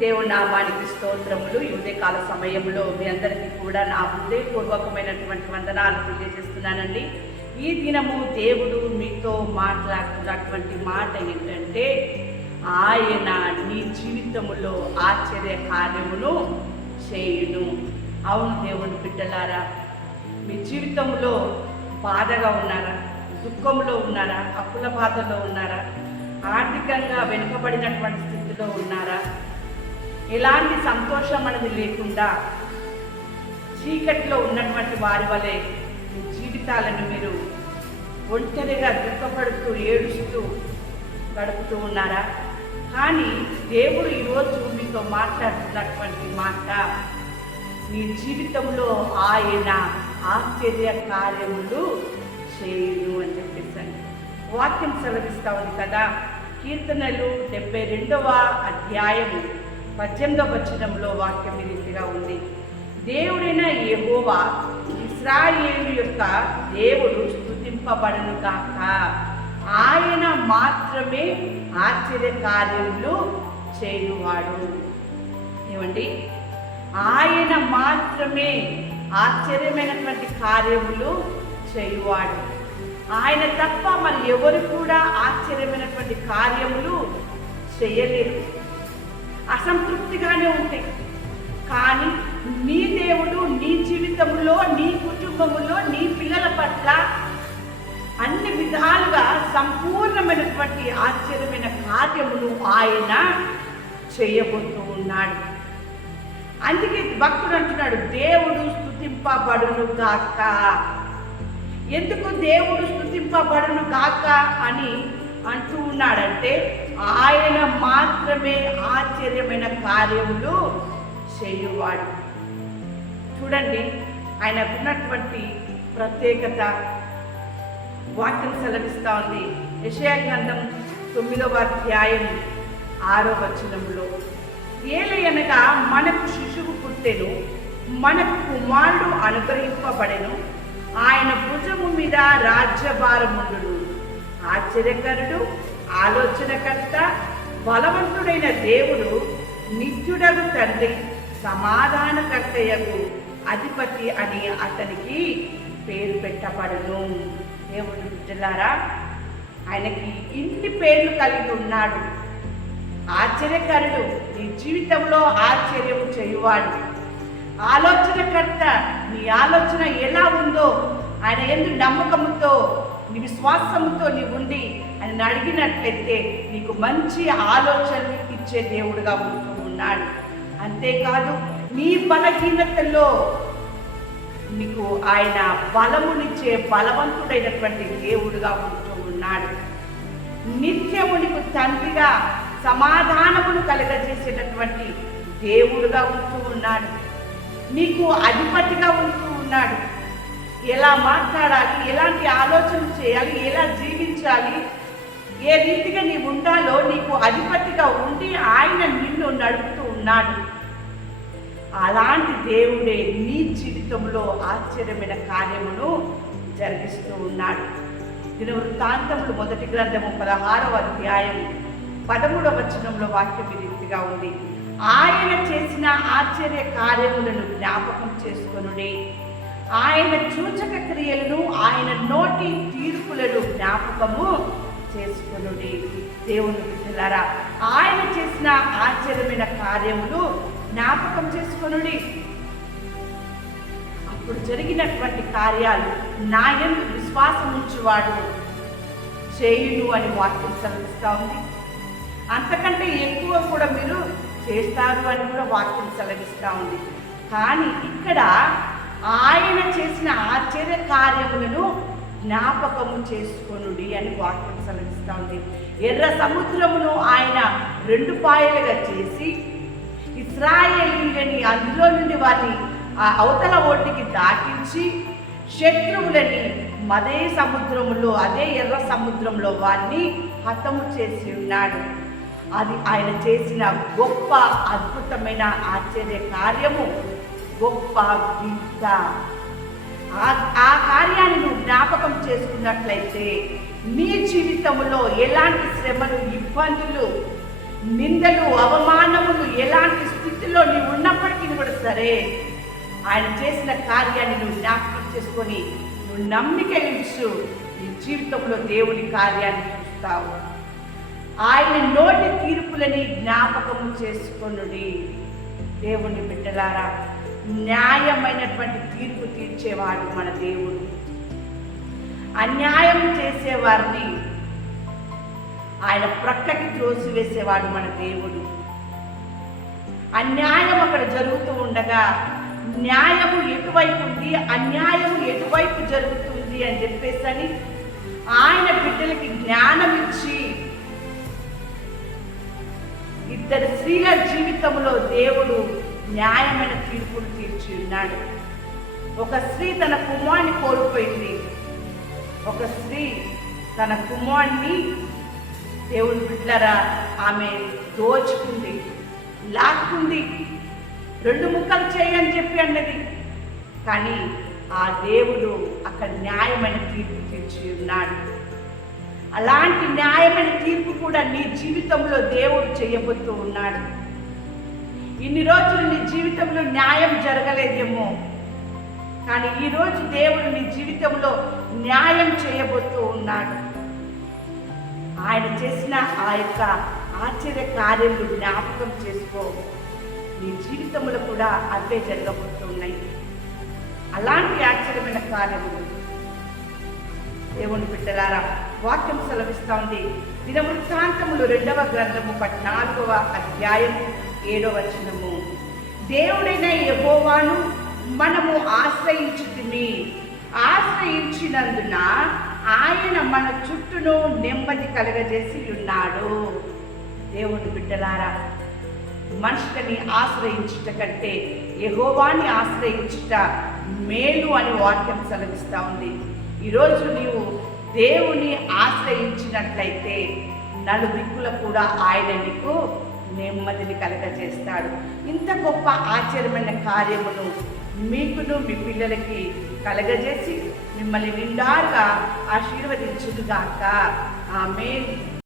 దేవుని నామానికి స్తోత్రములు. ఈ ఉదయకాల సమయంలో మీ అందరికీ కూడా నా హృదయపూర్వకమైనటువంటి వందనాలు తెలియజేస్తున్నానండి. ఈ దినము దేవుడు మీతో మాట్లాడుతున్నటువంటి మాట ఏంటంటే ఆయన నీ జీవితములో ఆశ్చర్య కార్యమును చేయును. అవును దేవుని బిడ్డలారా మీ జీవితంలో బాధగా ఉన్నారా? దుఃఖంలో ఉన్నారా? అప్పుల బాధలో ఉన్నారా? ఆర్థికంగా వెనుకబడినటువంటి స్థితిలో ఉన్నారా? ఎలాంటి సంతోషం అనేది లేకుండా చీకటిలో ఉన్నటువంటి వారి వలె మీ జీవితాలను మీరు ఒంటరిగా దుఃఖపడుతూ ఏడుస్తూ గడుపుతూ ఉన్నారా? కానీ దేవుడు ఈరోజు మీతో మాట్లాడుతున్నటువంటి మాట మీ జీవితంలో ఆయన ఆశ్చర్య కార్యములు చేయను అని చెప్పేసండి. వాక్యం సెలవిస్తా ఉంది కదా కీర్తనలు డెబ్బై రెండవ అధ్యాయము. పద్దెనిమిదవ వచనంలో వాక్యం ఈ రీతిగా ఉంది. దేవుడైన యహోవా ఇస్రాయేలు యొక్క దేవుడు స్థుతింపబడను కాక ఆయన మాత్రమే ఆశ్చర్య కార్యములు చేయువాడు. ఏమండి? ఆయన మాత్రమే ఆశ్చర్యమైనటువంటి కార్యములు చేయువాడు. ఆయన తప్ప మరి ఎవరు కూడా ఆశ్చర్యమైనటువంటి కార్యములు చేయలేరు. అసంతృప్తిగానే ఉంటాయి. కానీ నీ దేవుడు నీ జీవితంలో నీ కుటుంబంలో నీ పిల్లల పట్ల అన్ని విధాలుగా సంపూర్ణమైనటువంటి ఆశ్చర్యమైన కార్యములు ఆయన చేయబోతూ ఉన్నాడు. అందుకే భక్తుడు అంటున్నాడు దేవుడు స్థుతింపబడును గాక. ఎందుకు దేవుడు స్థుతింపబడును గాక అని అంటూ ఉన్నాడంటే ఆయన మాత్రమే ఆశ్చర్యమైన కార్యములు చేయువాడు. చూడండి ఆయనకున్నటువంటి ప్రత్యేకత వాక్యం సెలవిస్తా ఉంది. గ్రంథం తొమ్మిదవ అధ్యాయం ఆరో వచనంలో ఏలయనగా మనకు శిశువు పుట్టెను మనకు కుమారుడు అనుగ్రహింపబడెను ఆయన భుజము మీద రాజ్యభారముండును. ఆశ్చర్యకరుడు ఆలోచనకర్త బలవంతుడైన దేవుడు నిత్యుడగు తండ్రి సమాధానకర్తయకు అధిపతి అని అతనికి పేరు పెట్టబడును. దేవుడు బిడ్డలారా ఆయనకి ఇన్ని పేర్లు కలిగి ఉన్నాడు. ఆశ్చర్యకరుడు నీ జీవితంలో ఆశ్చర్యం చేయువాడు. ఆలోచనకర్త నీ ఆలోచన ఎలా ఉందో ఆయన ఎందు నమ్మకముతో నీ విశ్వాసముతో నీ ఉండి అని అడిగినట్లయితే నీకు మంచి ఆలోచనలు ఇచ్చే దేవుడుగా ఉంటూ ఉన్నాడు అంతేకాదు నీ బలహీనతలో నీకు ఆయన బలమునిచ్చే బలవంతుడైనటువంటి దేవుడుగా ఉంటూ ఉన్నాడు నిత్యము నీకు తండ్రిగా సమాధానమును కలగజేసేటటువంటి దేవుడుగా ఉంటూ ఉన్నాడు నీకు అధిపతిగా ఉంటూ ఉన్నాడు ఎలా మాట్లాడాలి? ఎలాంటి ఆలోచన చేయాలి? ఎలా జీవించాలి? ఏ రీతిగా నీ ఉండాలో నీకు అధిపతిగా ఉండి ఆయన నిన్ను నడుపుతూ ఉన్నాడు. అలాంటి దేవుడే నీ జీవితంలో ఆశ్చర్యమైన కార్యమును జరిగిస్తూ ఉన్నాడు. దినవృత్తాంతములు మొదటి గ్రంథము పదహారవ అధ్యాయం పదమూడవ వచనంలో వాక్యం రీతిగా ఉంది. ఆయన చేసిన ఆశ్చర్య కార్యములను జ్ఞాపకం చేసుకొనుడి. ఆయన సూచక క్రియలను ఆయన నోటి తీర్పులను జ్ఞాపకము చేసుకొనుడి దేవుని బిడ్డలారా. ఆయన చేసిన ఆశ్చర్యమైన కార్యములు జ్ఞాపకం చేసుకొనుడి. అప్పుడు జరిగినటువంటి కార్యాలు నా విశ్వాసం ఉంచేవాడు చేయును అని వాక్యం సెలవిస్తూ ఉంది. అంతకంటే ఎక్కువ కూడా మీరు చేస్తారు అని కూడా వాక్యం సెలవిస్తూ ఉంది. కానీ ఇక్కడ ఆయన చేసిన ఆశ్చర్య కార్యములను జ్ఞాపకము చేసుకొనుడి అని వాక్యం సెలవిస్తూ ఉంది ఎర్ర సముద్రమును ఆయన రెండు పాయలుగా చేసి ఇస్రాయేలీలని అందులో నుండి వారిని ఆ అవతల ఒడ్డుకి దాటించి శత్రువులని అదే సముద్రములో అదే ఎర్ర సముద్రంలో వారిని హతము చేసి ఉన్నాడు. అది ఆయన చేసిన గొప్ప అద్భుతమైన ఆశ్చర్య కార్యము గొప్ప విద్య ఆ- ఆ కార్యాన్ని నువ్వు జ్ఞాపకం చేసుకున్నట్లయితే నీ జీవితంలో ఎలాంటి శ్రమలు ఇబ్బందులు నిందలు అవమానములు ఎలాంటి స్థితిలో నువ్వు ఉన్నప్పటికీ సరే ఆయన చేసిన కార్యాన్ని నువ్వు జ్ఞాపకం చేసుకొని నువ్వు నమ్మిక ఇచ్చు. నీ జీవితంలో దేవుని కార్యాన్ని చూస్తావు. ఆయన నోటి తీర్పులని జ్ఞాపకము చేసుకొనుడి. దేవుని బిడ్డలారా న్యాయమైనటువంటి తీర్పు తీర్చేవాడు మన దేవుడు. అన్యాయం చేసేవారిని ఆయన ప్రక్కకి త్రోసివేసేవాడు మన దేవుడు. అన్యాయం అక్కడ జరుగుతూ ఉండగా న్యాయము ఎటువైపు ఉంది అన్యాయము ఎటువైపు జరుగుతుంది అని చెప్పేసి అని ఆయన బిడ్డలకి జ్ఞానం ఇచ్చి ఇద్దరు స్త్రీల జీవితంలో దేవుడు న్యాయమైన తీర్పులు తీర్చి ఉన్నాడు. ఒక స్త్రీ తన కుమారుని కోల్పోయింది. ఒక స్త్రీ తన కుమారుని దేవుని బిడ్డరా ఆమె దోచుకుంది లాక్కుంది. రెండు ముక్కలు చేయని చెప్పి అన్నది. కానీ ఆ దేవుడు అక్కడ న్యాయమైన తీర్పు తీర్చి ఉన్నాడు. అలాంటి న్యాయమైన తీర్పు కూడా నీ జీవితంలో దేవుడు చేయబోతూ ఉన్నాడు. ఇన్ని రోజులు నీ జీవితంలో న్యాయం జరగలేదేమో. కానీ ఈరోజు దేవుడు నీ జీవితంలో న్యాయం చేయబోతూ ఉన్నాడు. ఆయన చేసిన ఆ యొక్క ఆశ్చర్య కార్యములు జ్ఞాపకం చేసుకో. నీ జీవితంలో కూడా అవే జరగబోతున్నాయి. అలాంటి ఆశ్చర్యమైన కార్యములు. దేవుని బిడ్డలారా వాక్యం సెలవిస్తోంది దినవృత్తాంతములు రెండవ గ్రంథము పద్నాలుగవ అధ్యాయము ఏడో వచనము. దేవుడైన యహోవాను మనము ఆశ్రయించుతుమి ఆశ్రయించినందున ఆయన మన చుట్టూను నెమ్మది కలగజేసి ఉన్నాడు. దేవుని బిడ్డలారా మనుషులని ఆశ్రయించుట కంటే యహోవాన్ని ఆశ్రయించుట మేలు అని వాక్యం సెలవిస్తూ ఉంది. ఈరోజు నీవు దేవుని ఆశ్రయించినట్లయితే నలుదిక్కుల కూడా ఆయన నీకు నెమ్మదిని కలగజేస్తాడు. ఇంత గొప్ప ఆశ్చర్యమైన కార్యమును మీకును మీ పిల్లలకి కలగజేసి మిమ్మల్ని నిండారుగా ఆశీర్వదించుగాక ఆమె